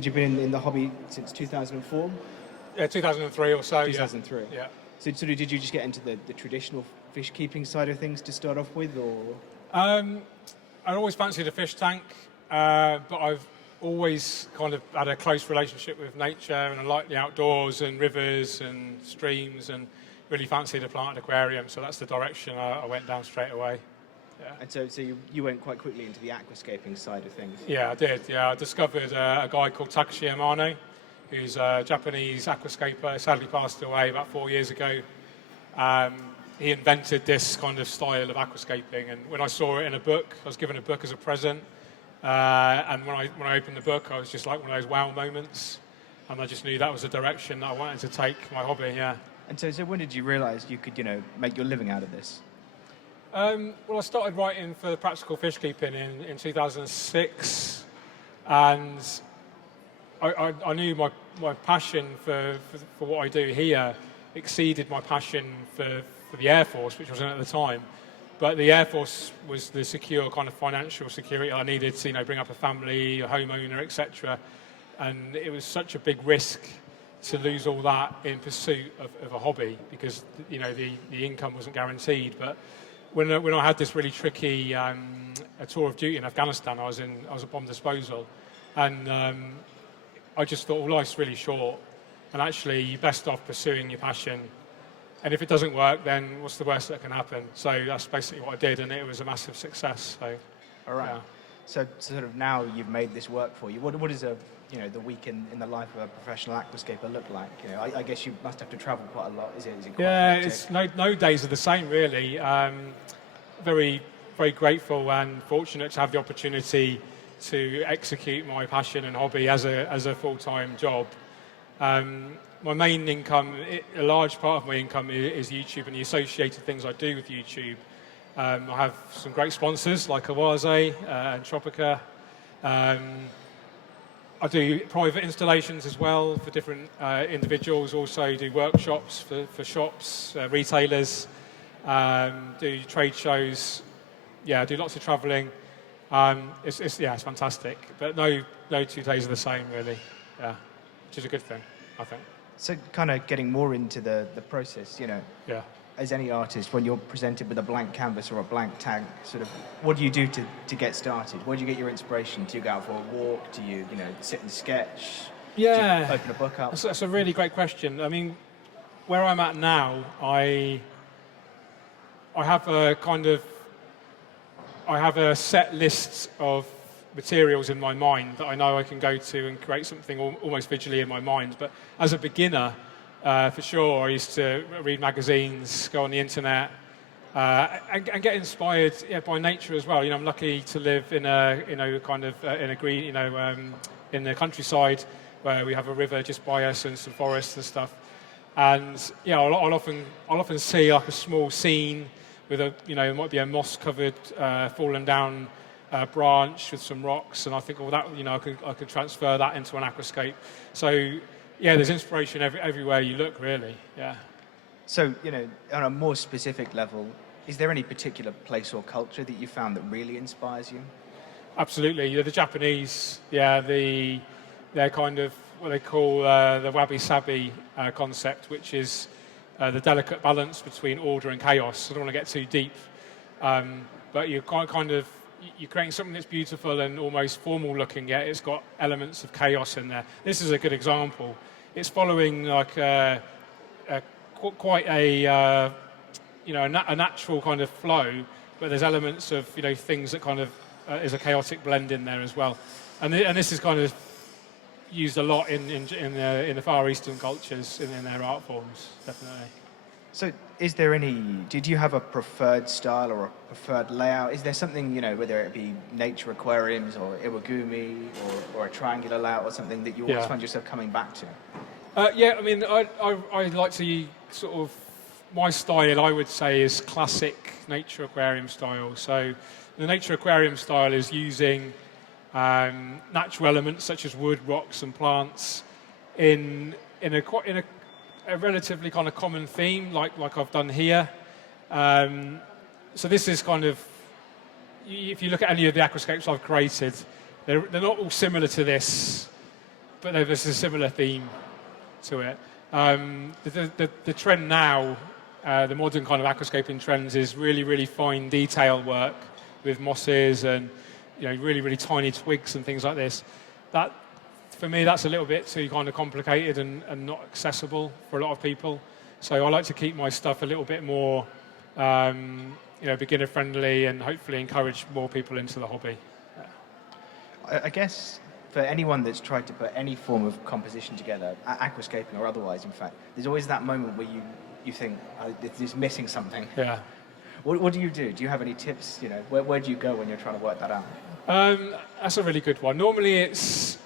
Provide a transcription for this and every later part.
You've been in the hobby since 2004? Yeah, 2003 or so. 2003. Yeah. So sort of, did you just get into the traditional fish keeping side of things to start off with, or? I always fancied a fish tank, but I've always kind of had a close relationship with nature, and I like the outdoors and rivers and streams, and really fancied a planted aquarium. So that's the direction I went down straight away. Yeah. And so you went quite quickly into the aquascaping side of things. Yeah, I did. Yeah, I discovered a guy called Takashi Amano, who's a Japanese aquascaper. Sadly passed away about 4 years ago. He invented this kind of style of aquascaping, and when I saw it in a book, I was given a book as a present. And when I opened the book, I was just like one of those wow moments, and I just knew that was the direction that I wanted to take my hobby. Yeah. And so when did you realise you could, make your living out of this? Well, I started writing for Practical Fish Keeping in 2006, and I knew my passion for what I do here exceeded my passion for the Air Force, which wasn't at the time. But the Air Force was the secure kind of financial security I needed to, bring up a family, a homeowner, etc. And it was such a big risk to lose all that in pursuit of a hobby, because the income wasn't guaranteed. But when I had this really tricky a tour of duty in Afghanistan, I was a bomb disposal, and I just thought, well, life's really short, and actually you're best off pursuing your passion. And if it doesn't work, then what's the worst that can happen? So that's basically what I did, and it was a massive success. So, all right. Yeah. So sort of now you've made this work for you. What is the week in the life of a professional aquascaper look like? I guess you must have to travel quite a lot. Is it quite hectic? It's no days are the same, really. Very, very grateful and fortunate to have the opportunity to execute my passion and hobby as a full-time job. My main income, a large part of my income is YouTube and the associated things I do with YouTube. I have some great sponsors like Oase and Tropica. I do private installations as well for different individuals. Also do workshops for shops, retailers. Do trade shows. Yeah, I do lots of travelling. It's fantastic. But no 2 days are the same, really. Yeah, which is a good thing, I think. So kind of getting more into the process, Yeah. As any artist, when you're presented with a blank canvas or a blank tank, sort of, what do you do to get started? Where do you get your inspiration? Do you go out for a walk? Do you, sit and sketch? Yeah. Do you open a book up? That's a really great question. I mean, where I'm at now, I have a set list of materials in my mind that I know I can go to and create something almost visually in my mind. But as a beginner, for sure, I used to read magazines, go on the internet, and get inspired by nature as well. I'm lucky to live in a green, in the countryside where we have a river just by us and some forests and stuff. And I'll often see like a small scene with it might be a moss-covered, fallen down branch with some rocks, and I think, well, that I could transfer that into an aquascape. So there's inspiration everywhere you look, really. Yeah. So on a more specific level, is there any particular place or culture that you found that really inspires you? Absolutely. The Japanese, they're kind of what they call the wabi-sabi concept, which is the delicate balance between order and chaos. I don't want to get too deep, but you're you're creating something that's beautiful and almost formal looking, yet it's got elements of chaos in there. This is a good example. It's following like quite a natural kind of flow, but there's elements of things that kind of is a chaotic blend in there as well. And this is kind of used a lot in the Far Eastern cultures in their art forms, definitely. So did you have a preferred style or a preferred layout? Is there something, whether it be nature aquariums or iwagumi or a triangular layout or something that you always find yourself coming back to? I mean, I like to sort of, my style I would say is classic nature aquarium style. So the nature aquarium style is using natural elements such as wood, rocks and plants in a relatively kind of common theme, like I've done here. So this is kind of, if you look at any of the aquascapes I've created, they're not all similar to this. but there's a similar theme to it. The trend now, the modern kind of aquascaping trends, is really, really fine detail work with mosses and really, really tiny twigs and things like this. That, for me, that's a little bit too kind of complicated and not accessible for a lot of people. So I like to keep my stuff a little bit more beginner friendly and hopefully encourage more people into the hobby. I guess for anyone that's tried to put any form of composition together, aquascaping or otherwise, in fact, there's always that moment where you think, it's missing something. Yeah. What do you do? Do you have any tips? Where do you go when you're trying to work that out? That's a really good one. Normally it's,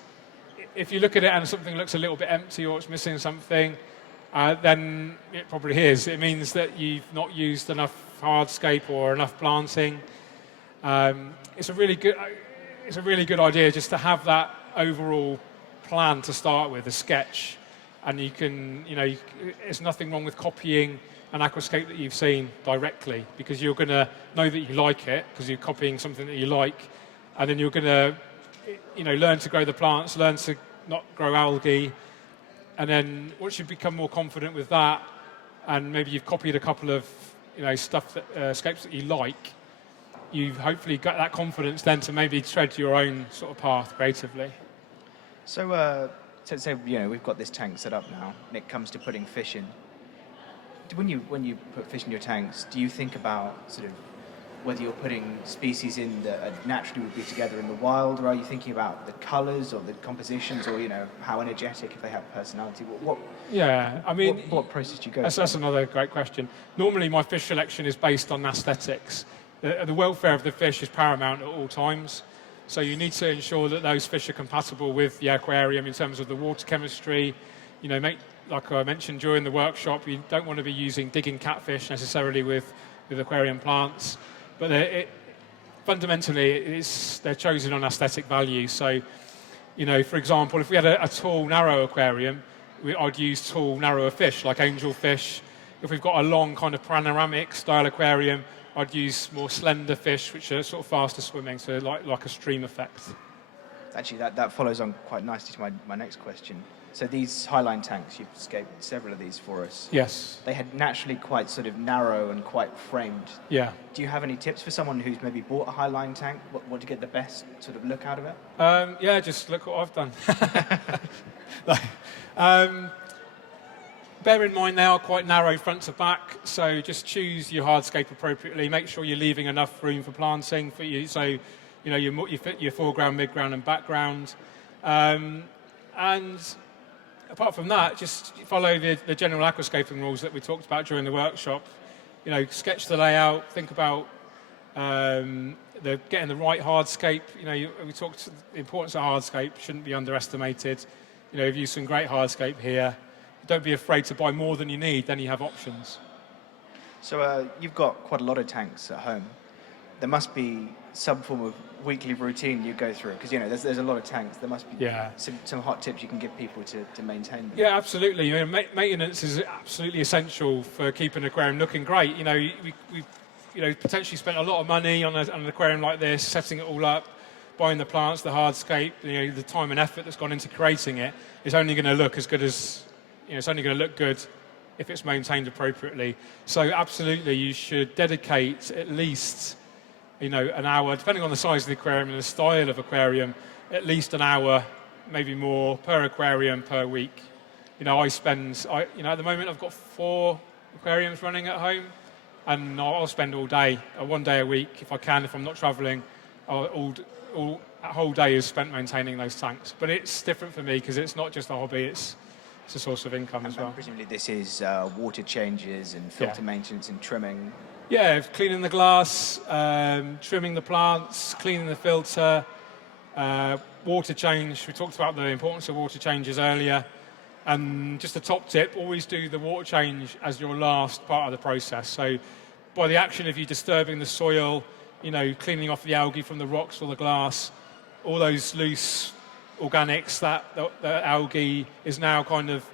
if you look at it and something looks a little bit empty or it's missing something, then it probably is. It means that you've not used enough hardscape or enough planting. It's a really good idea just to have that overall plan to start with, a sketch, and you can, there's nothing wrong with copying an aquascape that you've seen directly, because you're going to know that you like it because you're copying something that you like, and then you're going to, learn to grow the plants, learn to not grow algae, and then once you become more confident with that, and maybe you've copied a couple of, scapes that you like, you've hopefully got that confidence then to maybe tread your own sort of path creatively. So, say we've got this tank set up now, and it comes to putting fish in. When you put fish in your tanks, do you think about sort of whether you're putting species in that naturally would be together in the wild, or are you thinking about the colours or the compositions, or how energetic, if they have personality? What process do you go through? That's another great question. Normally, my fish selection is based on aesthetics. The welfare of the fish is paramount at all times. So you need to ensure that those fish are compatible with the aquarium in terms of the water chemistry. Like I mentioned during the workshop, you don't want to be using digging catfish necessarily with aquarium plants. But fundamentally, they're chosen on aesthetic value. So, for example, if we had a tall, narrow aquarium, I'd use tall, narrower fish, like angelfish. If we've got a long kind of panoramic style aquarium, I'd use more slender fish, which are sort of faster swimming, so like a stream effect. Actually, that follows on quite nicely to my next question. So these Highline tanks, you've scaped several of these for us. Yes. They had naturally quite sort of narrow and quite framed. Yeah. Do you have any tips for someone who's maybe bought a Highline tank, what to get the best sort of look out of it? Just look what I've done. Bear in mind they are quite narrow front to back, so just choose your hardscape appropriately. Make sure you're leaving enough room for planting for you, so you fit your foreground, midground, and background. And apart from that, just follow the general aquascaping rules that we talked about during the workshop. Sketch the layout. Think about getting the right hardscape. We talked the importance of hardscape shouldn't be underestimated. We've used some great hardscape here. Don't be afraid to buy more than you need, then you have options. So you've got quite a lot of tanks at home. There must be some form of weekly routine you go through, because there's a lot of tanks. There must be some hot tips you can give people to maintain them. Yeah, absolutely. Maintenance is absolutely essential for keeping an aquarium looking great. We've potentially spent a lot of money on an aquarium like this, setting it all up, buying the plants, the hardscape. The time and effort that's gone into creating it is only going to look as good as. It's only going to look good if it's maintained appropriately. So absolutely, you should dedicate at least, an hour, depending on the size of the aquarium and the style of aquarium, at least an hour, maybe more, per aquarium per week. At the moment I've got 4 aquariums running at home, and I'll spend all day, 1 day a week if I can, if I'm not travelling. A whole day is spent maintaining those tanks. But it's different for me because it's not just a hobby, it's a source of income as well. Presumably this is water changes and filter maintenance and trimming. Yeah, cleaning the glass, trimming the plants, cleaning the filter, water change. We talked about the importance of water changes earlier. And just a top tip, always do the water change as your last part of the process. So by the action of you disturbing the soil, cleaning off the algae from the rocks or the glass, all those loose organics, that algae is now kind of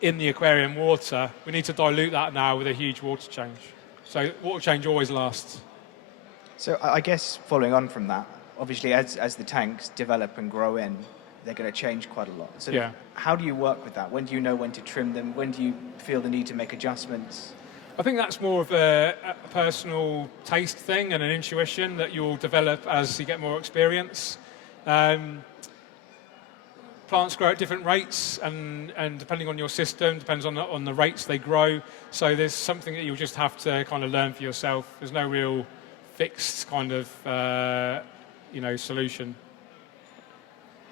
in the aquarium water. We need to dilute that now with a huge water change. So water change always lasts. So I guess following on from that, obviously as the tanks develop and grow in, they're going to change quite a lot. So Yeah. how do you work with that? When do you know when to trim them? When do you feel the need to make adjustments? I think that's more of a personal taste thing and an intuition that you'll develop as you get more experience. Plants grow at different rates, and depending on your system, depends on the rates they grow. So there's something that you'll just have to kind of learn for yourself. There's no real fixed kind of solution.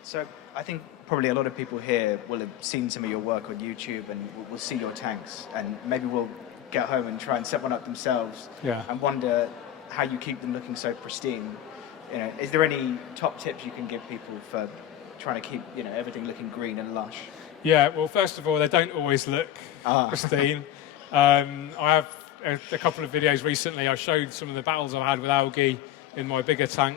So I think probably a lot of people here will have seen some of your work on YouTube and will see your tanks, and maybe will get home and try and set one up themselves, and wonder how you keep them looking so pristine. Is there any top tips you can give people for trying to keep everything looking green and lush? Yeah, well, first of all, they don't always look pristine. I have a couple of videos recently. I showed some of the battles I've had with algae in my bigger tank.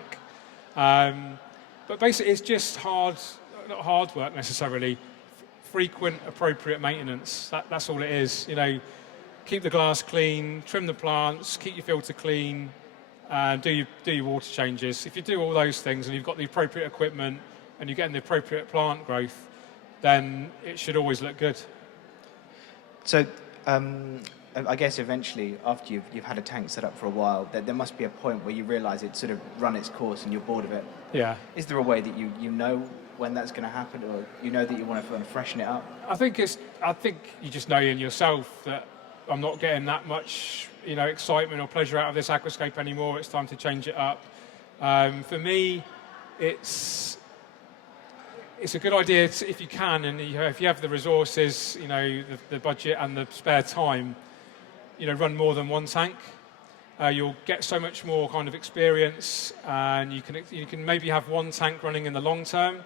But basically, it's just not hard work necessarily. Frequent, appropriate maintenance. That's all it is. Keep the glass clean, trim the plants, keep your filter clean, do your water changes. If you do all those things and you've got the appropriate equipment and you're getting the appropriate plant growth, then it should always look good. So I guess eventually, after you've had a tank set up for a while, there must be a point where you realise it's sort of run its course and you're bored of it. Yeah. Is there a way that you know when that's going to happen, or that you want to freshen it up? I think you just know in yourself that I'm not getting that much, excitement or pleasure out of this aquascape anymore. It's time to change it up. For me, it's a good idea if you can, and if you have the resources, the budget and the spare time, run more than one tank. You'll get so much more kind of experience, and you can maybe have one tank running in the long term,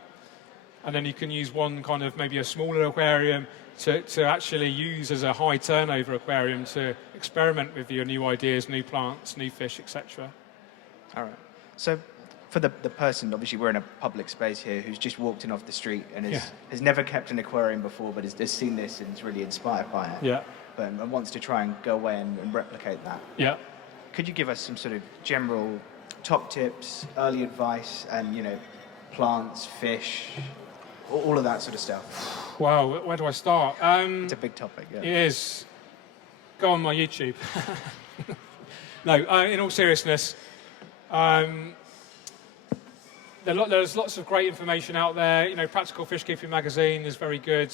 and then you can use one kind of maybe a smaller aquarium to actually use as a high turnover aquarium to experiment with your new ideas, new plants, new fish, etc. All right. So for the person, obviously we're in a public space here, who's just walked in off the street and has never kept an aquarium before, but has seen this and is really inspired by it. Yeah. And wants to try and go away and replicate that. Yeah. Could you give us some sort of general top tips, early advice, and plants, fish, all of that sort of stuff? Wow, where do I start? It's a big topic. Yeah. It is. Go on my YouTube. No, in all seriousness, there's lots of great information out there. Practical Fish Keeping magazine is very good.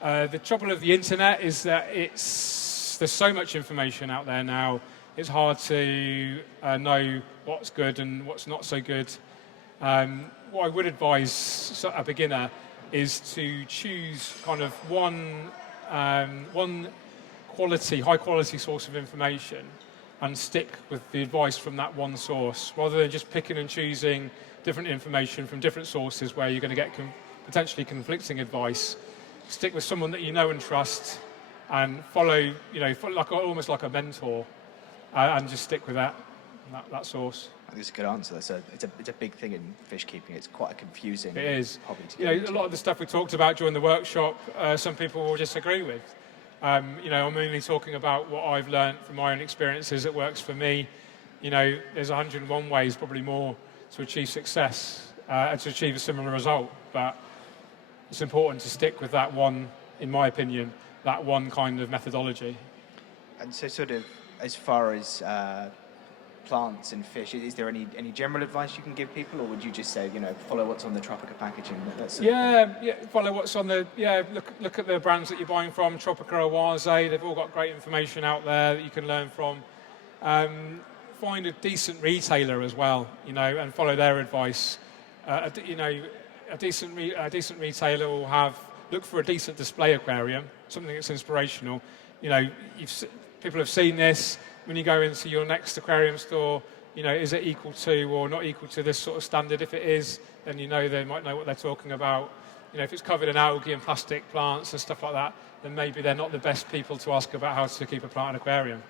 The trouble of the internet is that there's so much information out there now. It's hard to know what's good and what's not so good. What I would advise a beginner is to choose kind of one high quality source of information and stick with the advice from that one source, rather than just picking and choosing different information from different sources where you're going to get potentially conflicting advice. Stick with someone that you know and trust, and follow almost like a mentor, and just stick with that source. I think it's a good answer. It's a big thing in fish keeping. It's quite a confusing hobby to get into. A lot of the stuff we talked about during the workshop, some people will disagree with. I'm only talking about what I've learned from my own experiences that works for me. There's 101 ways, probably more, to achieve success and to achieve a similar result. But it's important to stick with that one, in my opinion, that one kind of methodology. And so sort of as far as plants and fish, is there any general advice you can give people, or would you just say, follow what's on the Tropica packaging? Follow what's on the, look at the brands that you're buying from, Tropica, Oase, they've all got great information out there that you can learn from. Find a decent retailer as well, and follow their advice. A decent retailer will look for a decent display aquarium, something that's inspirational. People have seen this. When you go into your next aquarium store, is it equal to or not equal to this sort of standard? If it is, then they might know what they're talking about. If it's covered in algae and plastic plants and stuff like that, then maybe they're not the best people to ask about how to keep a plant in an aquarium.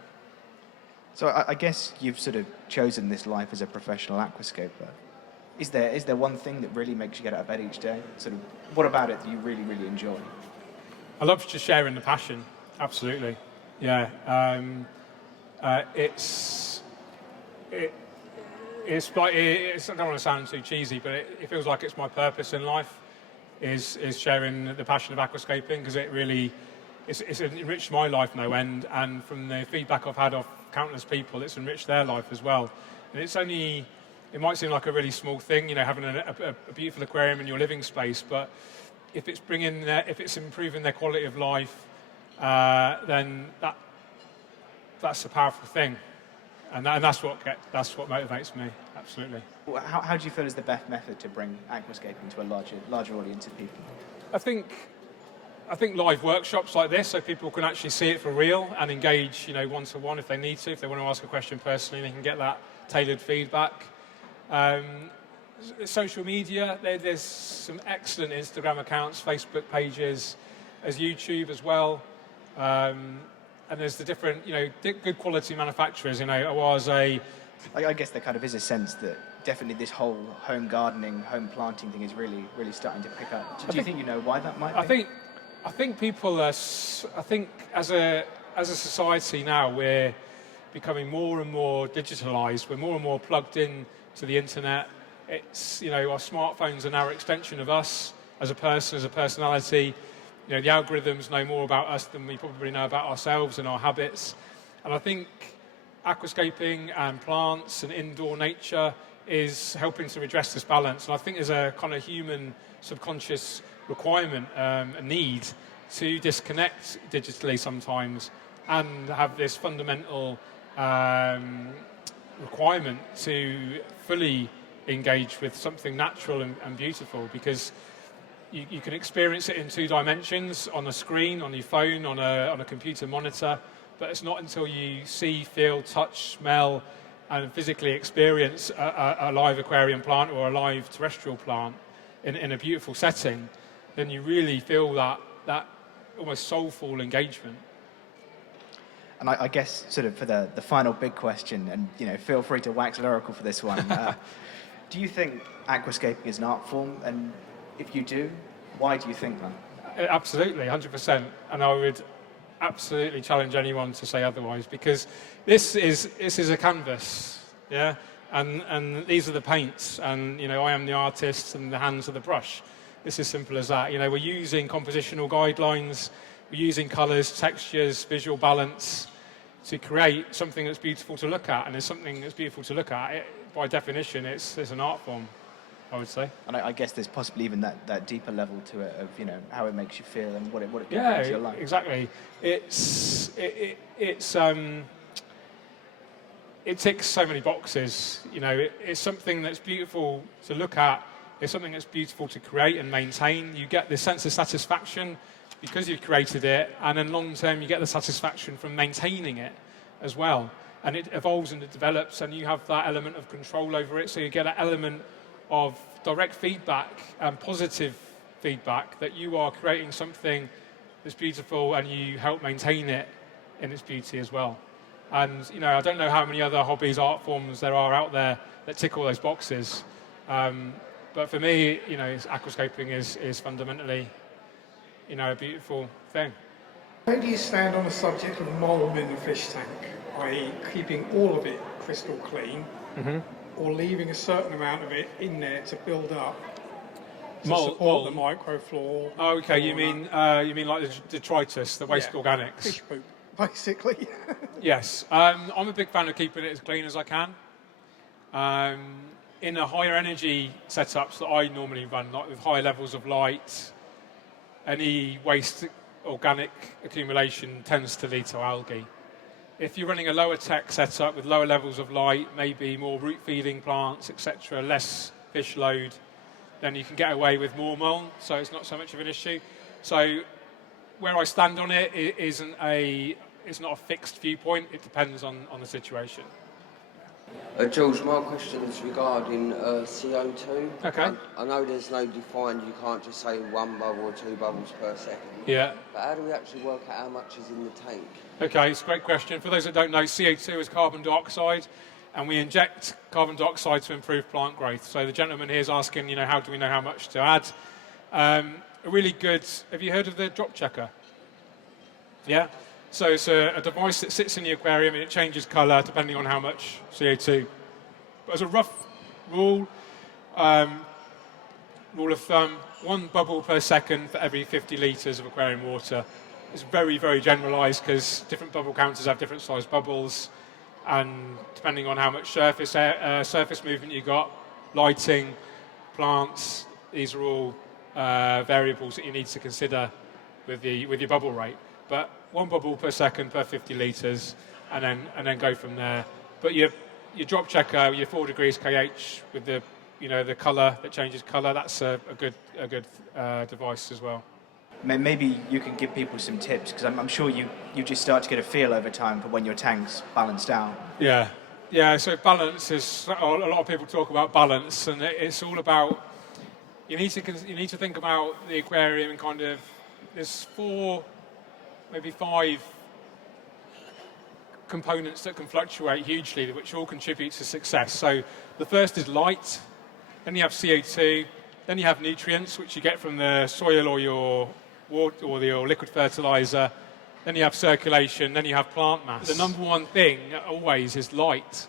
So I guess you've sort of chosen this life as a professional aquascaper. Is there one thing that really makes you get out of bed each day? Sort of, what about it that you really, really enjoy? I love just sharing the passion. Absolutely, yeah. It's like I don't want to sound too cheesy, but it feels like it's my purpose in life. is sharing the passion of aquascaping, because it's enriched my life no end, and from the feedback I've had of countless people, it's enriched their life as well. And it might seem like a really small thing, having a beautiful aquarium in your living space, but if it's improving their quality of life, then that's a powerful thing, and that's what motivates me. Absolutely. How do you feel is the best method to bring aquascaping to a larger audience of people? I think live workshops like this, so people can actually see it for real and engage, one-to-one if they need to. If they want to ask a question personally, they can get that tailored feedback. Social media, there's some excellent Instagram accounts, Facebook pages, as YouTube as well. And there's the different, good quality manufacturers, Oase. I guess there kind of is a sense that definitely this whole home gardening, home planting thing is really, really starting to pick up. Do you think you know why that might be? I think people are. I think as a society now, we're becoming more and more digitalised. We're more and more plugged in to the internet. It's our smartphones are now an extension of us as a person, as a personality. The algorithms know more about us than we probably know about ourselves and our habits. And I think aquascaping and plants and indoor nature is helping to redress this balance. And I think there's a kind of human subconscious requirement, a need to disconnect digitally sometimes and have this fundamental requirement to fully engage with something natural and beautiful, because you can experience it in 2 dimensions, on a screen, on your phone, on a computer monitor, but it's not until you see, feel, touch, smell, and physically experience a live aquarium plant or a live terrestrial plant in a beautiful setting, then you really feel that almost soulful engagement. And I guess sort of for the final big question, and feel free to wax lyrical for this one, do you think aquascaping is an art form? And if you do, why do you think that? Absolutely, 100%. And I would absolutely challenge anyone to say otherwise, because this is a canvas, yeah? And these are the paints, and I am the artist and the hands are the brush. It's as simple as that. We're using compositional guidelines, we're using colours, textures, visual balance to create something that's beautiful to look at. And there's something that's beautiful to look at, by definition, it's an art form, I would say. And I guess there's possibly even that deeper level to it of how it makes you feel and what it can bring to your life. Exactly. It ticks so many boxes. It's something that's beautiful to look at. It's something that's beautiful to create and maintain. You get this sense of satisfaction because you've created it, and then long term you get the satisfaction from maintaining it as well. And it evolves and it develops, and you have that element of control over it. So you get an element of direct feedback and positive feedback that you are creating something that's beautiful, and you help maintain it in its beauty as well. And I don't know how many other hobbies, art forms there are out there that tick all those boxes. But for me, aquascaping is fundamentally, a beautiful thing. Where do you stand on the subject of mould in the fish tank, i.e. keeping all of it crystal clean, or leaving a certain amount of it in there to build up to support the microflora? Oh, okay, you mean like the detritus, the waste organics? Fish poop, basically. Yes, I'm a big fan of keeping it as clean as I can. In the higher energy setups that I normally run, like with high levels of light, any waste organic accumulation tends to lead to algae. If you're running a lower tech setup with lower levels of light, maybe more root feeding plants, etc., less fish load, then you can get away with more mold, so it's not so much of an issue. So where I stand on it it's not a fixed viewpoint, it depends on the situation. Jules, my question is regarding CO2. Okay. I know there's no defined, you can't just say 1 bubble or 2 bubbles per second. Yeah. But how do we actually work out how much is in the tank? Okay, it's a great question. For those that don't know, CO2 is carbon dioxide, and we inject carbon dioxide to improve plant growth. So the gentleman here is asking, how do we know how much to add? A really good, have you heard of the drop checker? Yeah? So it's a device that sits in the aquarium and it changes colour depending on how much CO2. But as a rough rule, rule of thumb, 1 bubble per second for every 50 litres of aquarium water. It's very, very generalised because different bubble counters have different sized bubbles, and depending on how much surface movement you got, lighting, plants, these are all variables that you need to consider with your bubble rate. But 1 bubble per second per 50 litres, and then go from there. But your drop checker, your 4 degrees kH with the colour that changes colour, that's a good device as well. Maybe you can give people some tips, because I'm sure you just start to get a feel over time for when your tank's balanced out. Yeah. So balance is, a lot of people talk about balance, and it's all about, you need to think about the aquarium and kind of, there's 4, maybe 5 components that can fluctuate hugely, which all contribute to success. So the first is light, then you have CO2, then you have nutrients, which you get from the soil or your water or your liquid fertilizer, then you have circulation, then you have plant mass. The number one thing always is light.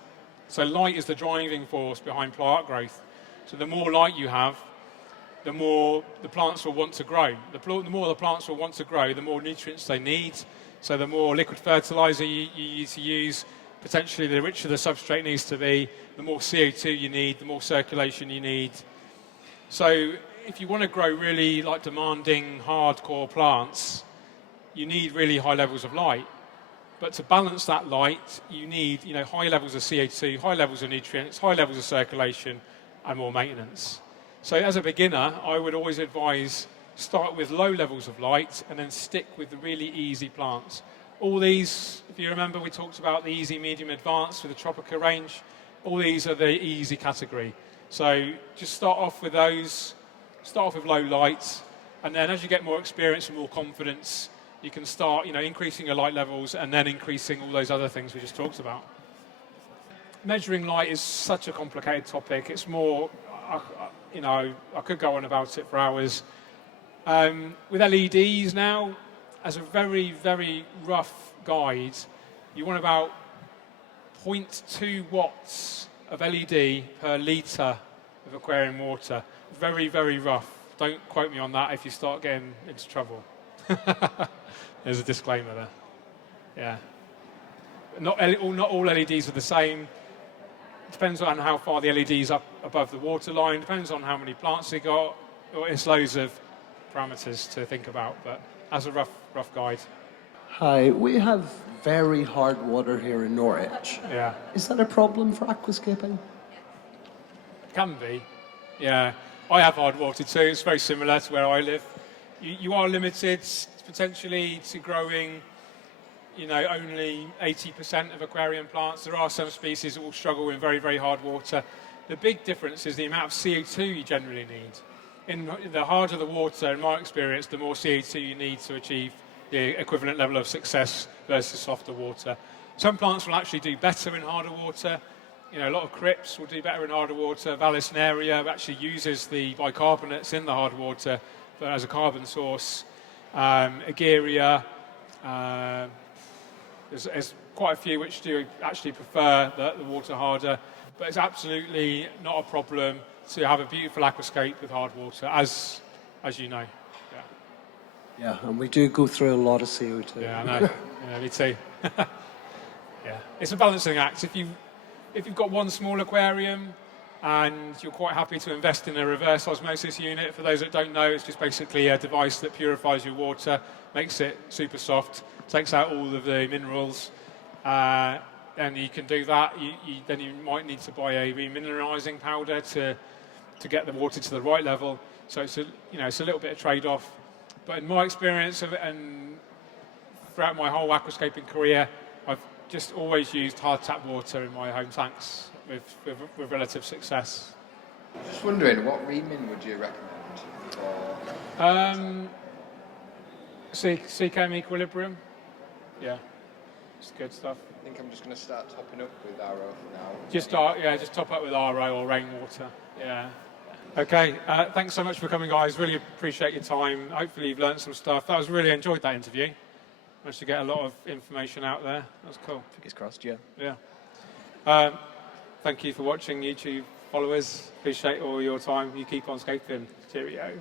So light is the driving force behind plant growth. So the more light you have, the more the plants will want to grow. The more the plants will want to grow, the more nutrients they need. So the more liquid fertilizer you need to use, potentially the richer the substrate needs to be, the more CO2 you need, the more circulation you need. So if you want to grow really demanding, hardcore plants, you need really high levels of light. But to balance that light, you need high levels of CO2, high levels of nutrients, high levels of circulation, and more maintenance. So as a beginner, I would always advise start with low levels of light and then stick with the really easy plants. All these, if you remember, we talked about the easy, medium, advanced with the Tropica range. All these are the easy category. So just start off with those, start off with low light, and then as you get more experience and more confidence, you can start increasing your light levels and then increasing all those other things we just talked about. Measuring light is such a complicated topic. It's more, I could go on about it for hours. With LEDs now, as a very, very rough guide, you want about 0.2 watts of LED per litre of aquarium water. Very, very rough. Don't quote me on that if you start getting into trouble. There's a disclaimer there. Yeah. Not all LEDs are the same. Depends on how far the LED's up above the water line. Depends on how many plants you got. It's loads of parameters to think about, but as a rough guide. Hi, we have very hard water here in Norwich. Yeah. Is that a problem for aquascaping? Can be. Yeah. I have hard water too. It's very similar to where I live. You are limited potentially to growing, only 80% of aquarium plants. There are some species that will struggle in very, very hard water. The big difference is the amount of CO2 you generally need. In the harder the water, in my experience, the more CO2 you need to achieve the equivalent level of success versus softer water. Some plants will actually do better in harder water. A lot of crypts will do better in harder water. Vallisneria actually uses the bicarbonates in the hard water as a carbon source. Ageria, there's quite a few which do actually prefer the water harder, but it's absolutely not a problem to have a beautiful aquascape with hard water, as you know. Yeah, and we do go through a lot of CO2. Yeah, I know. Yeah, me too. Yeah, it's a balancing act. If you've got one small aquarium and you're quite happy to invest in a reverse osmosis unit, for those that don't know, it's just basically a device that purifies your water, makes it super soft, takes out all of the minerals, and you can do that. Then you might need to buy a remineralising powder to get the water to the right level. So it's a little bit of trade-off. But in my experience and throughout my whole aquascaping career, I've just always used hard tap water in my home tanks with relative success. Just wondering, what remin would you recommend? CKM Equilibrium. Yeah, it's good stuff. I think I'm just going to start topping up with RO for now. Just top up with RO or rainwater. Yeah. Okay, thanks so much for coming, guys. Really appreciate your time. Hopefully you've learned some stuff. I really enjoyed that interview. Managed to get a lot of information out there. That was cool. Fingers crossed, yeah. Yeah. Thank you for watching YouTube followers. Appreciate all your time. You keep on scaping. Cheerio.